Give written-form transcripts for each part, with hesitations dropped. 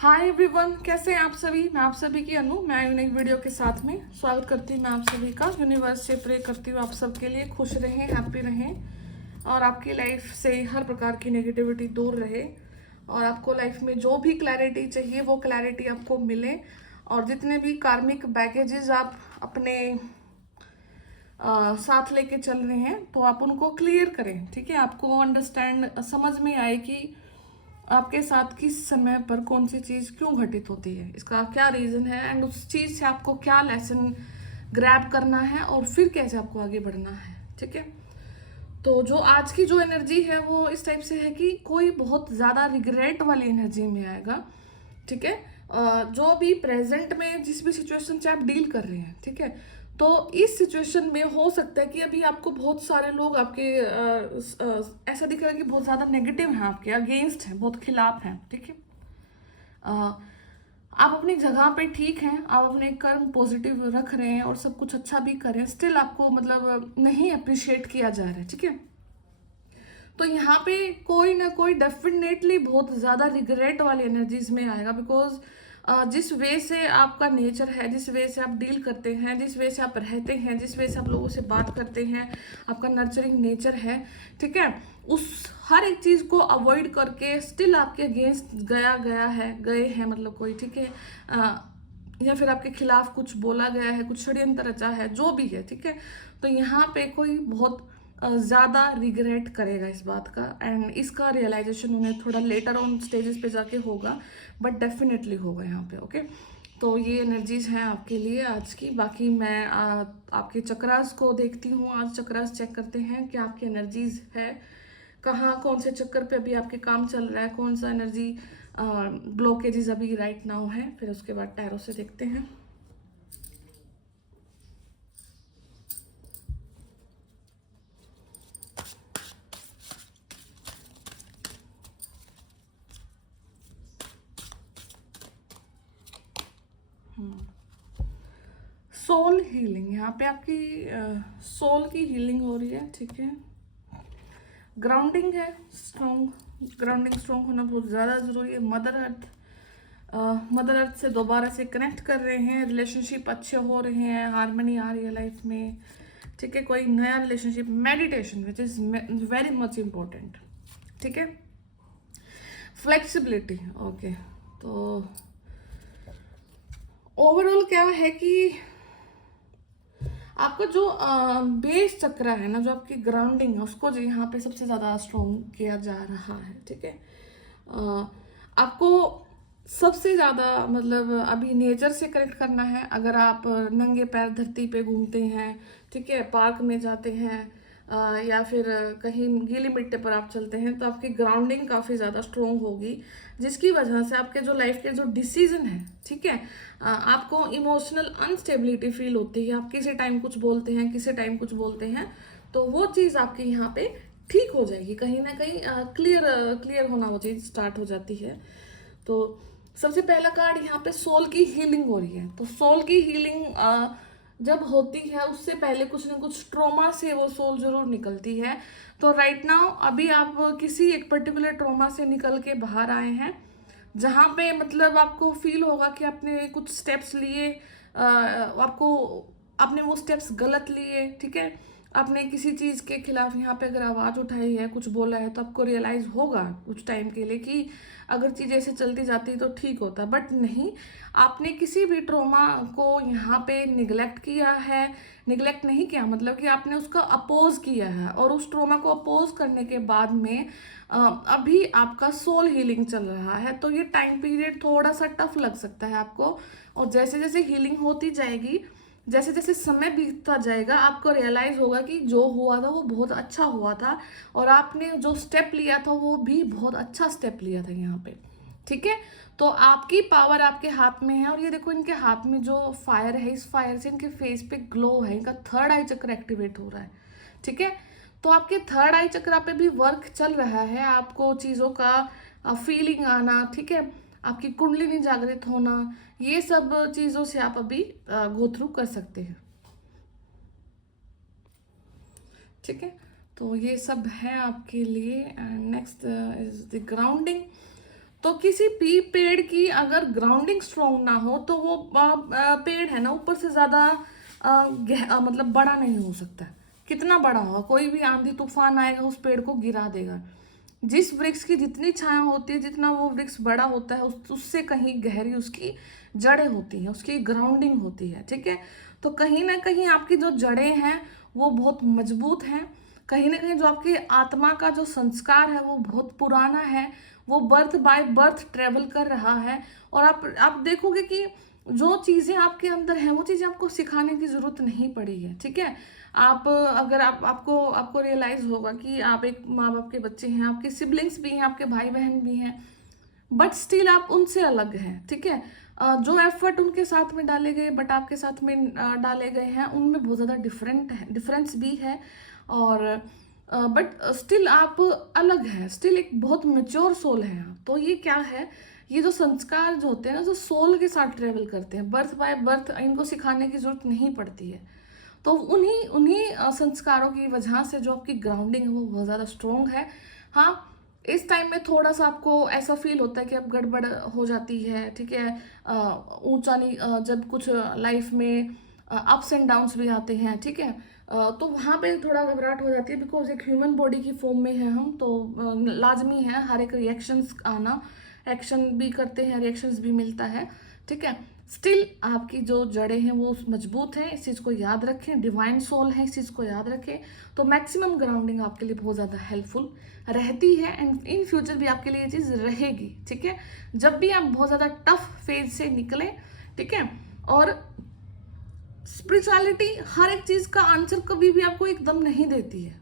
Hi everyone, कैसे हैं आप सभी। मैं आप सभी की अनु, मैं यूनिक वीडियो के साथ में स्वागत करती हूँ। मैं आप सभी का यूनिवर्स से प्रे करती हूँ आप सबके लिए खुश रहें, हैप्पी रहें और आपकी लाइफ से हर प्रकार की नेगेटिविटी दूर रहे और आपको लाइफ में जो भी क्लैरिटी चाहिए वो क्लैरिटी आपको मिले और जितने भी कार्मिक बैगेजेस आप अपने साथ लेके चल रहे हैं तो आप उनको क्लियर करें। ठीक है, आपको अंडरस्टैंड समझ में आए कि आपके साथ किस समय पर कौन सी चीज़ क्यों घटित होती है, इसका क्या रीज़न है एंड उस चीज़ से आपको क्या लेसन ग्रैब करना है और फिर कैसे आपको आगे बढ़ना है। ठीक है, तो जो आज की जो एनर्जी है वो इस टाइप से है कि कोई बहुत ज़्यादा रिग्रेट वाली एनर्जी में आएगा। ठीक है, जो भी प्रेजेंट में जिस भी सिचुएशन से आप डील कर रहे हैं, ठीक है, तो इस सिचुएशन में हो सकता है कि अभी आपको बहुत सारे लोग आपके ऐसा दिख रहा है कि बहुत ज़्यादा नेगेटिव हैं, आपके अगेंस्ट हैं, बहुत खिलाफ हैं। ठीक है, आप अपनी जगह पे ठीक हैं, आप अपने कर्म पॉजिटिव रख रहे हैं और सब कुछ अच्छा भी करें, स्टिल आपको मतलब नहीं अप्रिशिएट किया जा रहा है। ठीक है, तो यहाँ पे कोई ना कोई डेफिनेटली बहुत ज़्यादा रिग्रेट वाली एनर्जीज में आएगा, बिकॉज जिस वे से आपका नेचर है, जिस वे से आप डील करते हैं, जिस वे से आप रहते हैं, जिस वे से आप लोगों से बात करते हैं, आपका नर्चरिंग नेचर है। ठीक है, उस हर एक चीज़ को अवॉइड करके स्टिल आपके अगेंस्ट गए हैं मतलब कोई। ठीक है, या फिर आपके खिलाफ कुछ बोला गया है, कुछ षड्यंत्र रचा है, जो भी है। ठीक है, तो यहाँ पे कोई बहुत ज़्यादा रिग्रेट करेगा इस बात का एंड इसका रियलाइजेशन उन्हें थोड़ा लेटर ऑन स्टेजेस पे जाके होगा, बट डेफिनेटली होगा यहाँ पे। ओके, तो ये एनर्जीज हैं आपके लिए आज की। बाकी मैं आपके चक्रास को देखती हूँ, आज चक्रास चेक करते हैं कि आपकी एनर्जीज है कहाँ, कौन से चक्कर पे अभी आपके काम चल रहा है, कौन सा एनर्जी ब्लॉकेजेस अभी राइट नाउ है। फिर उसके बाद टैरो से देखते हैं। सोल हीलिंग, यहाँ पे आपकी सोल की हीलिंग हो रही है। ठीक है, ग्राउंडिंग है स्ट्रॉन्ग, ग्राउंडिंग स्ट्रॉन्ग होना बहुत ज़्यादा ज़रूरी है। मदर अर्थ से दोबारा से कनेक्ट कर रहे हैं, रिलेशनशिप अच्छे हो रहे हैं, हारमनी आ रही है लाइफ में। ठीक है, कोई नया relationship, meditation which is very much important. ठीक है, फ्लेक्सिबिलिटी। ओके, तो ओवरऑल क्या है कि आपका जो बेस चक्र है ना, जो आपकी ग्राउंडिंग है, उसको जो यहाँ पे सबसे ज़्यादा स्ट्रॉन्ग किया जा रहा है। ठीक है, आपको सबसे ज़्यादा मतलब अभी नेचर से कनेक्ट करना है। अगर आप नंगे पैर धरती पे घूमते हैं, ठीक है, पार्क में जाते हैं या फिर कहीं गीली मिट्टी पर आप चलते हैं, तो आपकी ग्राउंडिंग काफ़ी ज़्यादा स्ट्रॉन्ग होगी, जिसकी वजह से आपके जो लाइफ के जो डिसीजन है, ठीक है, आपको इमोशनल अनस्टेबिलिटी फील होती है। आप किसी टाइम कुछ बोलते हैं, किसी टाइम कुछ बोलते हैं, तो वो चीज़ आपकी यहाँ पे ठीक हो जाएगी, कहीं ना कहीं क्लियर होना वो चीज़ स्टार्ट हो जाती है। तो सबसे पहला कार्ड यहाँ पे सोल की हीलिंग हो रही है। तो सोल की हीलिंग जब होती है उससे पहले कुछ ना कुछ ट्रॉमा से वो सोल जरूर निकलती है। तो राइट नाउ अभी आप किसी एक पर्टिकुलर ट्रॉमा से निकल के बाहर आए हैं, जहाँ पे मतलब आपको फील होगा कि आपने कुछ स्टेप्स लिए, आपको आपने वो स्टेप्स गलत लिए। ठीक है, आपने किसी चीज़ के खिलाफ यहाँ पे अगर आवाज़ उठाई है, कुछ बोला है, तो आपको रियलाइज़ होगा कुछ टाइम के लिए कि अगर चीज़ें ऐसे चलती जाती तो ठीक होता, बट नहीं, आपने किसी भी ट्रॉमा को यहाँ पे निगलेक्ट किया है। निगलेक्ट नहीं किया मतलब कि आपने उसका अपोज किया है, और उस ट्रॉमा को अपोज करने के बाद में अभी आपका सोल हीलिंग चल रहा है। तो ये टाइम पीरियड थोड़ा सा टफ लग सकता है आपको, और जैसे जैसे हीलिंग होती जाएगी, जैसे जैसे समय बीतता जाएगा, आपको रियलाइज होगा कि जो हुआ था वो बहुत अच्छा हुआ था, और आपने जो स्टेप लिया था वो भी बहुत अच्छा स्टेप लिया था यहाँ पे। ठीक है, तो आपकी पावर आपके हाथ में है। और ये देखो, इनके हाथ में जो फायर है, इस फायर से इनके फेस पे ग्लो है, इनका थर्ड आई चक्र एक्टिवेट हो रहा है। ठीक है, तो आपके थर्ड आई चक्र पे भी वर्क चल रहा है, आपको चीज़ों का फीलिंग आना, ठीक है, आपकी कुंडलिनी जागृत होना, ये सब चीज़ों से आप अभी गो थ्रू कर सकते हैं। ठीक है, तो ये सब है आपके लिए। Next is the grounding. तो किसी भी पेड़ की अगर ग्राउंडिंग स्ट्रॉन्ग ना हो तो वो पेड़ है ना ऊपर से ज़्यादा मतलब बड़ा नहीं हो सकता। कितना बड़ा होगा, कोई भी आंधी तूफान आएगा उस पेड़ को गिरा देगा। जिस वृक्ष की जितनी छाया होती है, जितना वो वृक्ष बड़ा होता है, उससे कहीं गहरी उसकी जड़ें होती हैं, उसकी ग्राउंडिंग होती है, ठीक है। तो कहीं ना कहीं आपकी जो जड़ें हैं वो बहुत मजबूत हैं। कहीं ना कहीं जो आपकी आत्मा का जो संस्कार है वो बहुत पुराना है, वो बर्थ बाय बर्थ ट्रेवल कर रहा है। और आप देखोगे कि जो चीज़ें आपके अंदर हैं वो चीज़ें आपको सिखाने की ज़रूरत नहीं पड़ी है, ठीक है। आप अगर आपको आपको रियलाइज़ होगा कि आप एक माँ बाप के बच्चे हैं, आपके सिबलिंग्स भी हैं, आपके भाई बहन भी हैं, बट स्टिल आप उनसे अलग हैं, ठीक है। जो एफर्ट उनके साथ में डाले गए बट आपके साथ में डाले गए हैं उनमें बहुत ज़्यादा डिफरेंस भी है। और बट स्टिल आप अलग हैं, स्टिल एक बहुत मेच्योर सोल है आप। तो ये क्या है, ये जो संस्कार जो होते हैं ना, जो सोल के साथ ट्रेवल करते हैं बर्थ बाय बर्थ, इनको सिखाने की जरूरत नहीं पड़ती है। तो उन्हीं उन्हीं संस्कारों की वजह से जो आपकी ग्राउंडिंग है वो बहुत ज़्यादा स्ट्रोंग है। हाँ, इस टाइम में थोड़ा सा आपको ऐसा फील होता है कि अब गड़बड़ हो जाती है, ठीक है। ऊंचा नहीं, जब कुछ लाइफ में अप्स एंड डाउन्स भी आते हैं, ठीक है। तो वहाँ पे थोड़ा घबराहट हो जाती है, बिकॉज एक ह्यूमन बॉडी की फॉर्म में है हम, तो लाजमी है हर एक रिएक्शंस आना। एक्शन भी करते हैं, रिएक्शंस भी मिलता है, ठीक है। स्टिल आपकी जो जड़ें हैं वो मजबूत हैं, इस चीज़ को याद रखें। डिवाइन सोल है, इस चीज़ को याद रखें। तो मैक्सिमम ग्राउंडिंग आपके लिए बहुत ज़्यादा हेल्पफुल रहती है एंड इन फ्यूचर भी आपके लिए ये चीज़ रहेगी, ठीक है। जब भी आप बहुत ज़्यादा टफ फेज से निकलें, ठीक है। और स्पिरिचुअलिटी हर एक चीज़ का आंसर कभी भी आपको एकदम नहीं देती है,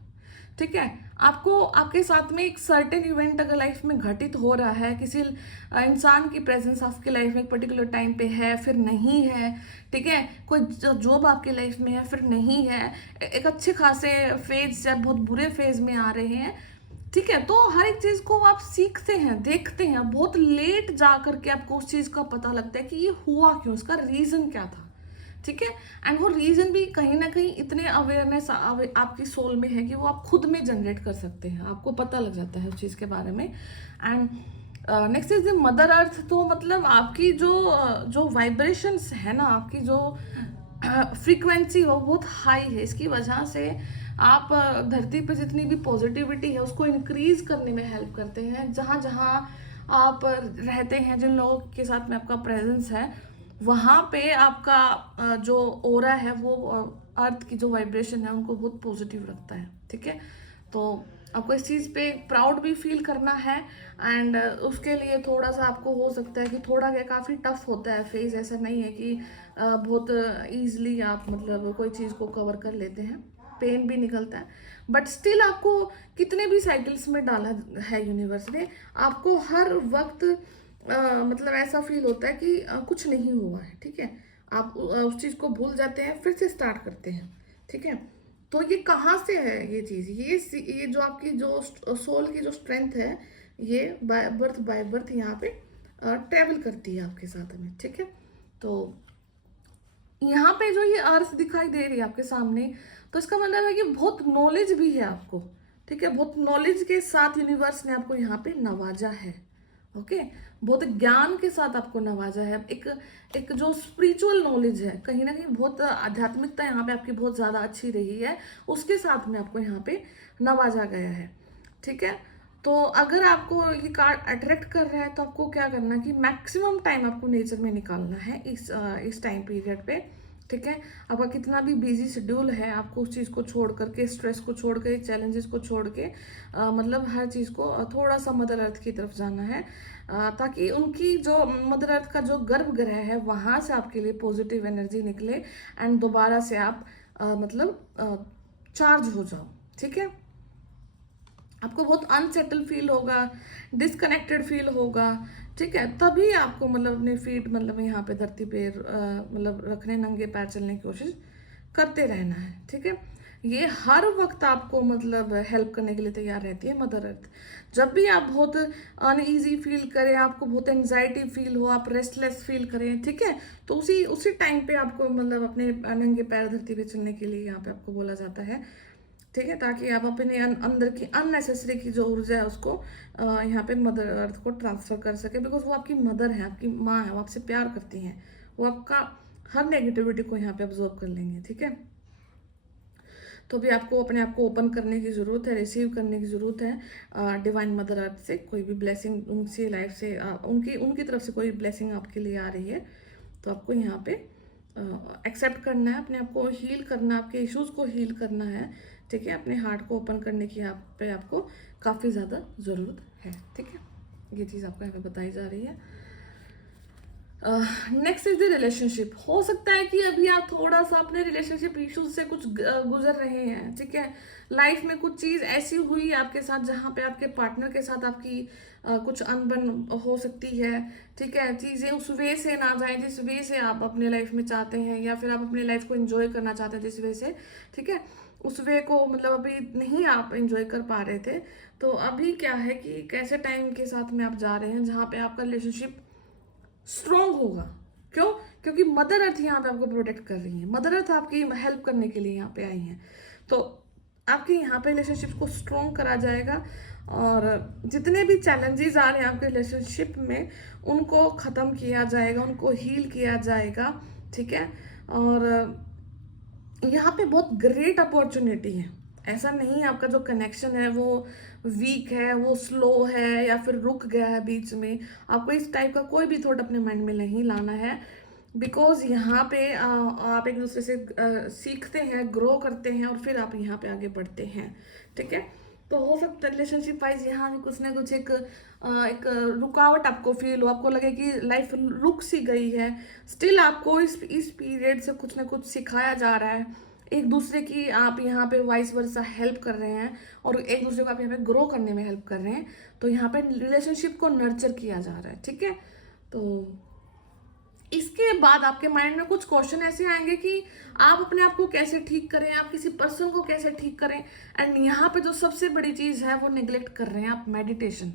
ठीक है। आपको आपके साथ में एक सर्टेन इवेंट अगर लाइफ में घटित हो रहा है, किसी इंसान की प्रेजेंस आपकी लाइफ में एक पर्टिकुलर टाइम पे है, फिर नहीं है, ठीक है। कोई जॉब आपकी लाइफ में है, फिर नहीं है, एक अच्छे खासे फेज या बहुत बुरे फेज में आ रहे हैं, ठीक है। तो हर एक चीज़ को आप सीखते हैं, देखते हैं, बहुत लेट जा करके आपको उस चीज़ का पता लगता है कि ये हुआ क्यों, इसका रीज़न क्या था, ठीक है। एंड वो रीजन भी कहीं ना कहीं इतने अवेयरनेस आपकी सोल में है कि वो आप खुद में जनरेट कर सकते हैं, आपको पता लग जाता है उस चीज़ के बारे में। And next is the mother earth. तो मतलब आपकी जो वाइब्रेशंस है ना, आपकी जो फ्रीक्वेंसी वो बहुत हाई है, इसकी वजह से आप धरती पे जितनी भी पॉजिटिविटी है उसको इंक्रीज करने में हेल्प करते हैं। जहाँ जहाँ आप रहते हैं, जिन लोगों के साथ में आपका प्रेजेंस है, वहाँ पे आपका जो ओरा है वो अर्थ की जो वाइब्रेशन है उनको बहुत पॉजिटिव रखता है, ठीक है। तो आपको इस चीज़ पे प्राउड भी फील करना है। एंड उसके लिए थोड़ा सा आपको हो सकता है कि थोड़ा क्या काफ़ी टफ होता है फेज, ऐसा नहीं है कि बहुत ईजिली आप मतलब कोई चीज़ को कवर कर लेते हैं, पेन भी निकलता है। बट स्टिल आपको कितने भी साइकिल्स में डाला है यूनिवर्स ने, आपको हर वक्त मतलब ऐसा फील होता है कि कुछ नहीं हुआ है, ठीक है। आप उस चीज़ को भूल जाते हैं, फिर से स्टार्ट करते हैं, ठीक है। तो ये कहाँ से है ये चीज़, ये जो आपकी जो सोल की जो स्ट्रेंथ है, ये बाय बर्थ यहाँ पे ट्रेवल करती है आपके साथ में, ठीक है। तो यहाँ पे जो ये अर्थ दिखाई दे रही है आपके सामने, तो इसका मतलब है कि बहुत नॉलेज भी है आपको, ठीक है। बहुत नॉलेज के साथ यूनिवर्स ने आपको यहाँ पे नवाजा है, ओके। बहुत ज्ञान के साथ आपको नवाजा है। एक जो स्पिरिचुअल नॉलेज है, कहीं ना कहीं बहुत आध्यात्मिकता यहाँ पे आपकी बहुत ज़्यादा अच्छी रही है, उसके साथ में आपको यहाँ पे नवाजा गया है, ठीक है। तो अगर आपको ये कार्ड अट्रैक्ट कर रहा है तो आपको क्या करना है कि मैक्सिमम टाइम आपको नेचर में निकालना है इस टाइम पीरियड पे, ठीक है। आपका कितना भी बिजी शेड्यूल है, आपको उस चीज़ को छोड़ करके, स्ट्रेस को छोड़ के, चैलेंजेस को छोड़ के मतलब हर चीज़ को थोड़ा सा मदर अर्थ की तरफ जाना है, ताकि उनकी जो मदर अर्थ का जो गर्भगृह है वहाँ से आपके लिए पॉजिटिव एनर्जी निकले एंड दोबारा से आप मतलब चार्ज हो जाओ, ठीक है। आपको बहुत अनसेटल फील होगा, डिसकनेक्टेड फील होगा, ठीक है। तभी आपको मतलब अपने फीट मतलब यहाँ पे धरती पे मतलब रखने, नंगे पैर चलने की कोशिश करते रहना है, ठीक है। ये हर वक्त आपको मतलब हेल्प करने के लिए तैयार रहती है मदर अर्थ। जब भी आप बहुत अनईजी फील करें, आपको बहुत एंजाइटी फील हो, आप रेस्टलेस फील करें, ठीक है, तो उसी टाइम पे आपको मतलब अपने नंगे पैर धरती पे चलने के लिए यहाँ पे आपको बोला जाता है, ठीक है, ताकि आप अपने अंदर की अननेसेसरी की जो ऊर्जा है उसको यहाँ पे मदर अर्थ को ट्रांसफर कर सके, बिकॉज वो आपकी मदर है, आपकी माँ है, वो आपसे प्यार करती हैं, वो आपका हर नेगेटिविटी को यहाँ पे ऑब्जॉर्व कर लेंगे। ठीक है, तो भी आपको अपने आप को ओपन करने की ज़रूरत है, रिसीव करने की ज़रूरत है डिवाइन मदर अर्थ से। कोई भी ब्लेसिंग उनसे लाइफ से उनकी उनकी तरफ से कोई ब्लेसिंग आपके लिए आ रही है, तो आपको यहाँ पे एक्सेप्ट करना है, अपने आप को हील करना, आपके इश्यूज़ को हील करना है। ठीक है, अपने हार्ट को ओपन करने की आपको काफ़ी ज़्यादा ज़रूरत है। ठीक है, ये चीज़ आपको यहाँ पे बताई जा रही है। Next is the relationship. हो सकता है कि अभी आप थोड़ा सा अपने रिलेशनशिप इश्यूज से कुछ गुजर रहे हैं। ठीक है, लाइफ में कुछ चीज़ ऐसी हुई आपके साथ जहाँ पे आपके पार्टनर के साथ आपकी कुछ अनबन हो सकती है। ठीक है, चीज़ें उस वे से ना जाए जिस वे से आप अपने लाइफ में चाहते हैं, या फिर आप अपने लाइफ को एंजॉय करना चाहते हैं जिस वे से। ठीक है, उस वे को मतलब अभी नहीं आप एंजॉय कर पा रहे थे। तो अभी क्या है कि कैसे टाइम के साथ में आप जा रहे हैं जहाँ पे आपका रिलेशनशिप स्ट्रॉन्ग होगा। क्यों? क्योंकि मदर अर्थ यहाँ पे आपको प्रोटेक्ट कर रही है, मदर अर्थ आपकी हेल्प करने के लिए यहाँ पे आई हैं। तो आपके यहाँ पे रिलेशनशिप को स्ट्रॉन्ग करा जाएगा, और जितने भी चैलेंजेस आ रहे हैं आपके रिलेशनशिप में उनको ख़त्म किया जाएगा, उनको हील किया जाएगा। ठीक है, और यहाँ पे बहुत ग्रेट अपॉर्चुनिटी है। ऐसा नहीं है आपका जो कनेक्शन है वो वीक है, वो स्लो है, या फिर रुक गया है बीच में। आपको इस टाइप का कोई भी थॉट अपने माइंड में नहीं लाना है, बिकॉज यहाँ पे आप एक दूसरे से सीखते हैं, ग्रो करते हैं, और फिर आप यहाँ पे आगे बढ़ते हैं। ठीक है, तो हो सकता है रिलेशनशिप वाइज यहाँ भी कुछ ना कुछ एक रुकावट आपको फील हो, आपको लगे कि लाइफ रुक सी गई है। स्टिल आपको इस पीरियड से कुछ ना कुछ सिखाया जा रहा है, एक दूसरे की आप यहाँ पे वाइस वर्सा हेल्प कर रहे हैं, और एक दूसरे को आप यहाँ पे ग्रो करने में हेल्प कर रहे हैं। तो यहाँ पे रिलेशनशिप को नर्चर किया जा रहा है। ठीक है, तो इसके बाद आपके माइंड में कुछ क्वेश्चन ऐसे आएंगे कि आप अपने आप को कैसे ठीक करें, आप किसी पर्सन को कैसे ठीक करें। एंड यहाँ पे जो सबसे बड़ी चीज़ है वो नेग्लेक्ट कर रहे हैं आप, मेडिटेशन।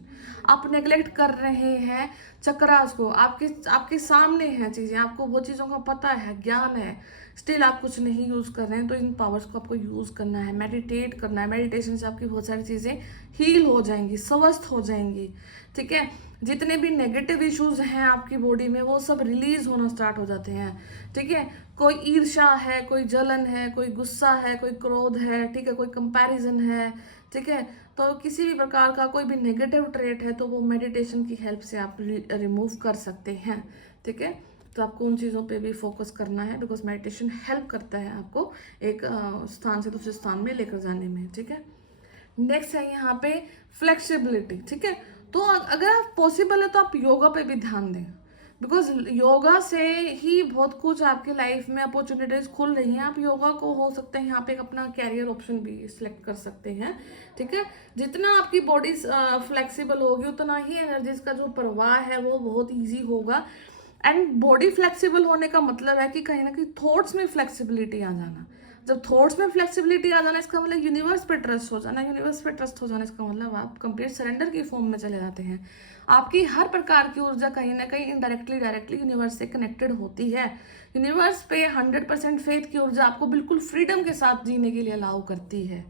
आप नेग्लेक्ट कर रहे हैं चक्रास को। आपके सामने हैं चीज़ें, आपको वो चीज़ों का पता है, ज्ञान है, स्टिल आप कुछ नहीं यूज़ कर रहे हैं। तो इन पावर्स को आपको यूज़ करना है, मेडिटेट करना है। मेडिटेशन से आपकी बहुत सारी चीज़ें हील हो जाएंगी, स्वस्थ हो जाएंगी। ठीक है, जितने भी नेगेटिव इश्यूज हैं आपकी बॉडी में वो सब रिलीज होना स्टार्ट हो जाते हैं। ठीक है, कोई ईर्ष्या है, कोई जलन है, कोई गुस्सा है, कोई क्रोध है, ठीक है, कोई कंपैरिजन है। ठीक है, तो किसी भी प्रकार का कोई भी नेगेटिव ट्रेट है तो वो मेडिटेशन की हेल्प से आप रिमूव कर सकते हैं। ठीक है, तो आपको उन चीज़ों पे भी फोकस करना है, बिकॉज मेडिटेशन हेल्प करता है आपको एक स्थान से दूसरे स्थान में लेकर जाने में। ठीक है, नेक्स्ट है यहाँ पे फ्लेक्सिबिलिटी। ठीक है, तो अगर आप पॉसिबल है तो आप योगा पे भी ध्यान दें, बिकॉज योगा से ही बहुत कुछ आपकी लाइफ में अपॉर्चुनिटीज खुल रही हैं। आप योगा को हो सकता है यहाँ पे अपना कैरियर ऑप्शन भी सिलेक्ट कर सकते हैं। ठीक है, जितना आपकी बॉडी फ्लेक्सिबल होगी उतना ही एनर्जीज का जो प्रवाह है वो बहुत ईजी होगा। एंड बॉडी फ्लेक्सिबल होने का मतलब है कि कहीं ना कहीं थॉट्स में फ्लेक्सिबिलिटी आ जाना। जब थॉट्स में फ्लेक्सिबिलिटी आ जाना इसका मतलब यूनिवर्स पे ट्रस्ट हो जाना। यूनिवर्स पे ट्रस्ट हो जाना इसका मतलब आप कंप्लीट सरेंडर की फॉर्म में चले जाते हैं। आपकी हर प्रकार की ऊर्जा कहीं ना कहीं इनडायरेक्टली डायरेक्टली यूनिवर्स से कनेक्टेड होती है। यूनिवर्स पे 100% फेथ की ऊर्जा आपको बिल्कुल फ्रीडम के साथ जीने के लिए अलाउ करती है।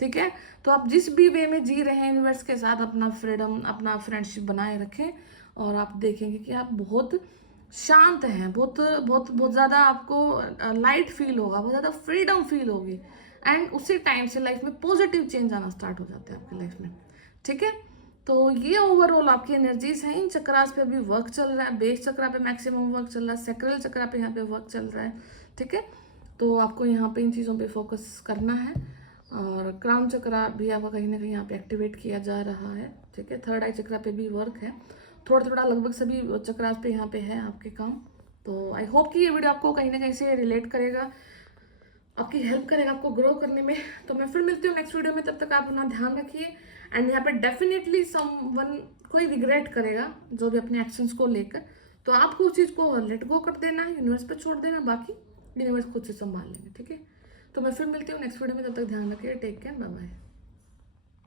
ठीक है, तो आप जिस भी वे में जी रहे हैं यूनिवर्स के साथ अपना फ्रीडम, अपना फ्रेंडशिप बनाए रखें, और आप देखेंगे कि आप बहुत शांत हैं, बहुत बहुत बहुत ज़्यादा आपको लाइट फील होगा, बहुत ज़्यादा फ्रीडम फील होगी। एंड उसी टाइम से लाइफ में पॉजिटिव चेंज आना स्टार्ट हो जाते हैं आपकी लाइफ में। ठीक है, तो ये ओवरऑल आपकी एनर्जीज हैं। इन चक्रास पे अभी वर्क चल रहा है, बेस चक्रा पे मैक्सिमम वर्क चल रहा है, सैक्रल चक्रा पे यहाँ पे वर्क चल रहा है। ठीक है, तो आपको यहाँ पे इन चीज़ों पे फोकस करना है, और क्राउन चक्रा भी आपका कहीं ना कहीं यहाँ पे एक्टिवेट किया जा रहा है। ठीक है, थर्ड आई चक्रा पे भी वर्क है, थोड़ा थोड़ा लगभग सभी चक्रास पे यहाँ पे है आपके काम। तो आई होप कि ये वीडियो आपको कहीं ना कहीं से रिलेट करेगा, आपकी हेल्प करेगा आपको ग्रो करने में। तो मैं फिर मिलती हूँ नेक्स्ट वीडियो में, तब तक आप अपना ध्यान रखिए। एंड यहाँ पे डेफिनेटली समवन कोई रिग्रेट करेगा जो भी अपने एक्शंस को लेकर, तो आपको उस चीज़ को लेट गो कर देना है, यूनिवर्स पे छोड़ देना, बाकी यूनिवर्स खुद से संभाल लेंगे। ठीक है, तो मैं फिर मिलती हूँ नेक्स्ट वीडियो में, तब तक ध्यान रखिए, टेक केयर, बाय बाय।